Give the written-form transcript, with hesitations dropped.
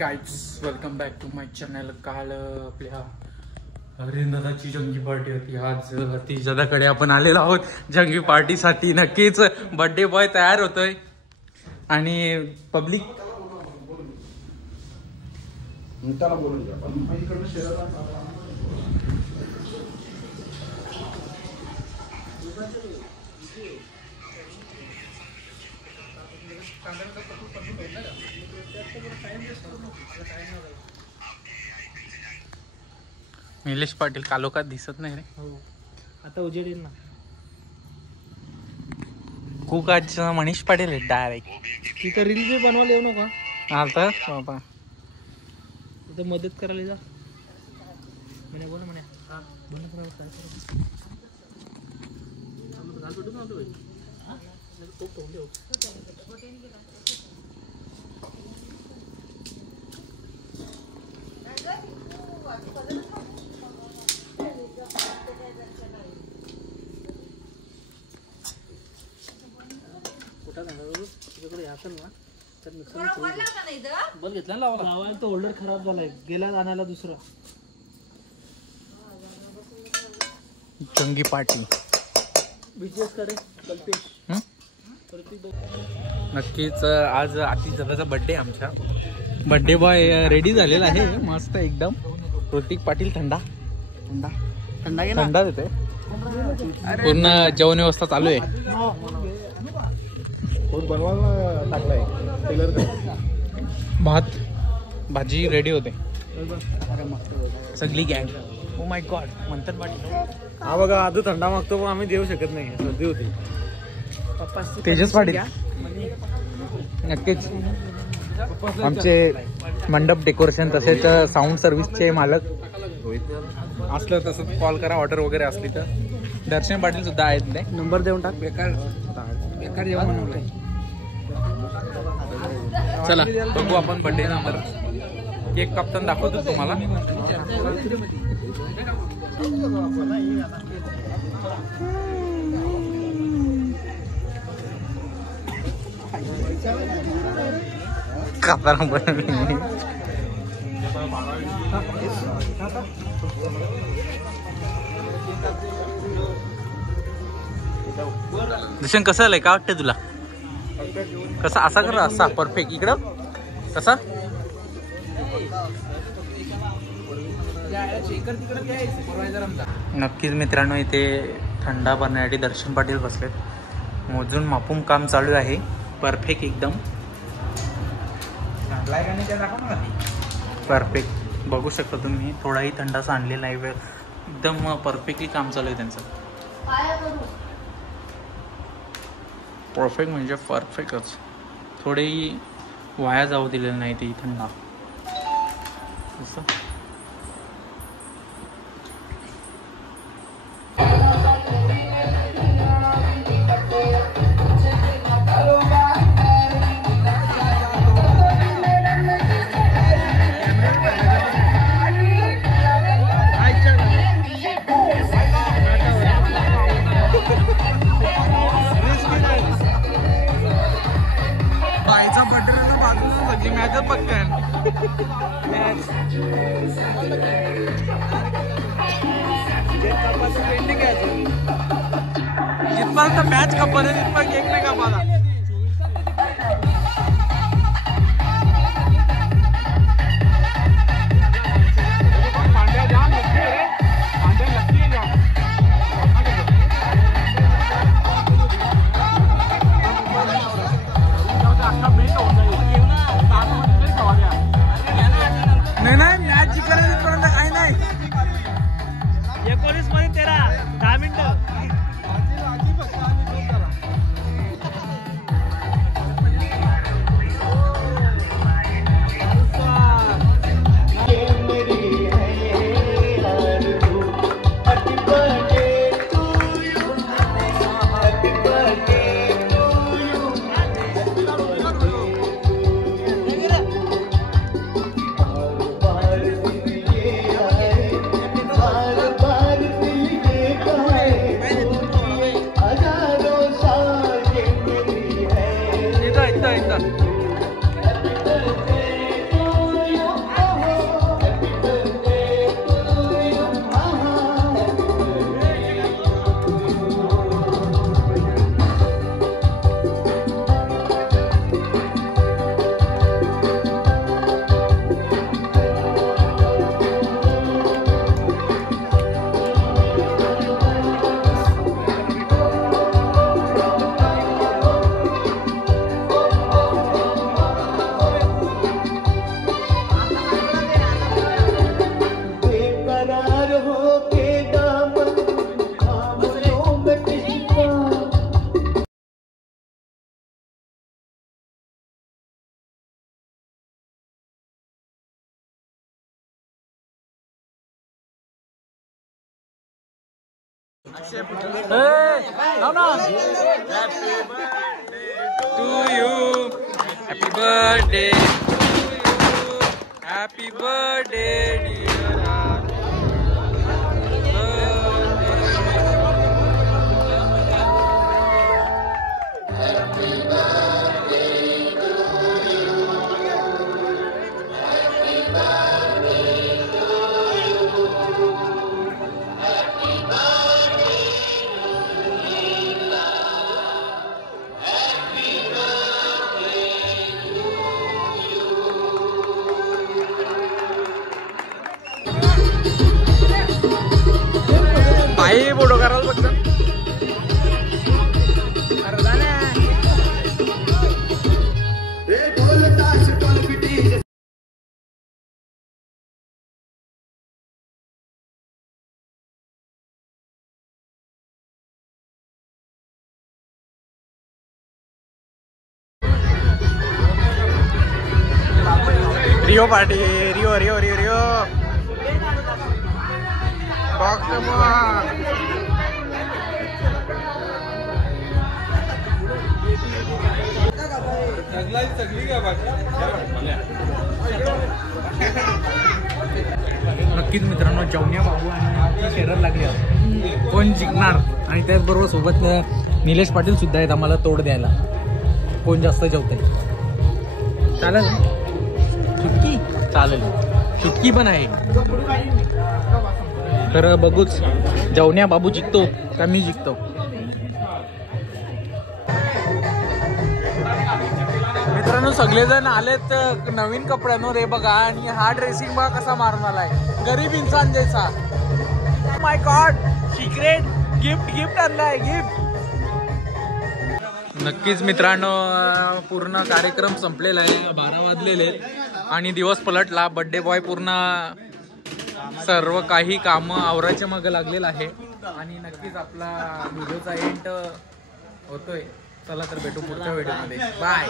Guides, welcome back to my channel. काल आपल्या हरिंद्राची जंगी पार्टी होती. आज तिच्याकडे आपण आलेलो आहोत जंगी पार्टीसाठी. नक्कीच बर्थडे बॉय तयार होतोय आणि पब्लिक निलेश पाटील कालोखात दिसत नाही रे. हो आता उजेड येईल ना. खूप आज मनीष पाटील आहे डायरेक्ट. तिथं रील बी बनवायला येऊ नका आता बाबा तिथं मदत करायला जा. म्हणे बोला म्हणे हा बंद करा काय करा. बल घेतला लावायला तो होल्डर खराब झालाय. गेला आणायला दुसरा. जंगी पार्टी बिजनेस करे कल्पेश. नक्कीच आज आतिशदादाचा बर्थडे. आमच्या बर्थडे बॉय रेडी झालेला आहे मस्त एकदम. ऋतिक पाटील थंडा थंडा थंडा थंडा देते. पूर्ण जेवण व्यवस्था चालू आहे. भात भाजी रेडी होते सगळी गँग. ओ माय गॉड म्हणतात पाटील. हा बघा आधी थंडा मागतो पण आम्ही देऊ शकत नाही. सर्दी होती. तेजस पाटील नक्कीच आमचे मंडप डेकोरेशन तसेच साऊंड सर्व्हिसचे मालक असलं तसं कॉल करा. ऑर्डर वगैरे असली तर. दर्शन पाटील सुद्धा आहेत. ते नंबर देऊन टाक. बेकार बेकार जेवण बनवलंय. चला बघू आपण बर्थडे नंतर. केक कापताना दाखवतो तुम्हाला. कापताना दर्शन कसं आलंय? काय वाटतंय तुला? कसा असा कर असा परफेक्ट इकडं कसा. नक्कीच मित्रांनो इथे थंडा भरण्यासाठी दर्शन पाटील बसलेत. मोजून मापून काम चालू आहे. परफेक्ट एकदम परफेक्ट बघू शकता तुम्ही. थोडाही थंडासा आणलेला आहे. एकदम परफेक्टली काम चालू आहे त्यांचं. परफेक्ट म्हणजे परफेक्टच. थोडेही वाया जाऊ दिलेलं नाही ते थंडा. असं जिथपर्यंत मॅच कपन आहे तिथपर्यंत केक नाही कापाला. नाही मॅच जिंकायला तिथपर्यंत काही नाही. 19 मध्ये 13 10 मिनिटं. To you happy birthday happy birthday आई फोटो करायला फक्त रिओ पार्टी रिओ रिओ रिओ रिओ नक्कीच मित्रांनो जवन्या बाबू आणि शहरात लागले कोण जिंकणार आणि त्याचबरोबर सोबत निलेश पाटील सुद्धा आहेत आम्हाला तोड द्यायला कोण जास्त जेवतंय चालेल चुटकी चालेल चुटकी पण आहे तर बघूच जवन्या बाबू जिंकतो का मी जिंकतो मित्रांनो सगळेजण आलेत नवीन कपड्यांवर हे बघा आणि हा ड्रेसिंग बघा कसा मारून आलाय गरीब इंसान जैसा माय गॉड सिक्रेट गिफ्ट आणलाय गिफ्ट नक्कीच मित्रांनो पूर्ण कार्यक्रम संपलेला आहे 12 वाजलेले आणि दिवस पलटला बर्थडे बॉय पूर्ण सर्व काही कामं आवराच्या मागे लागलेलं आहे आणि नक्कीच आपला व्हिडिओचा एंड होतोय चला तर भेटू पुढच्या व्हिडिओमध्ये बाय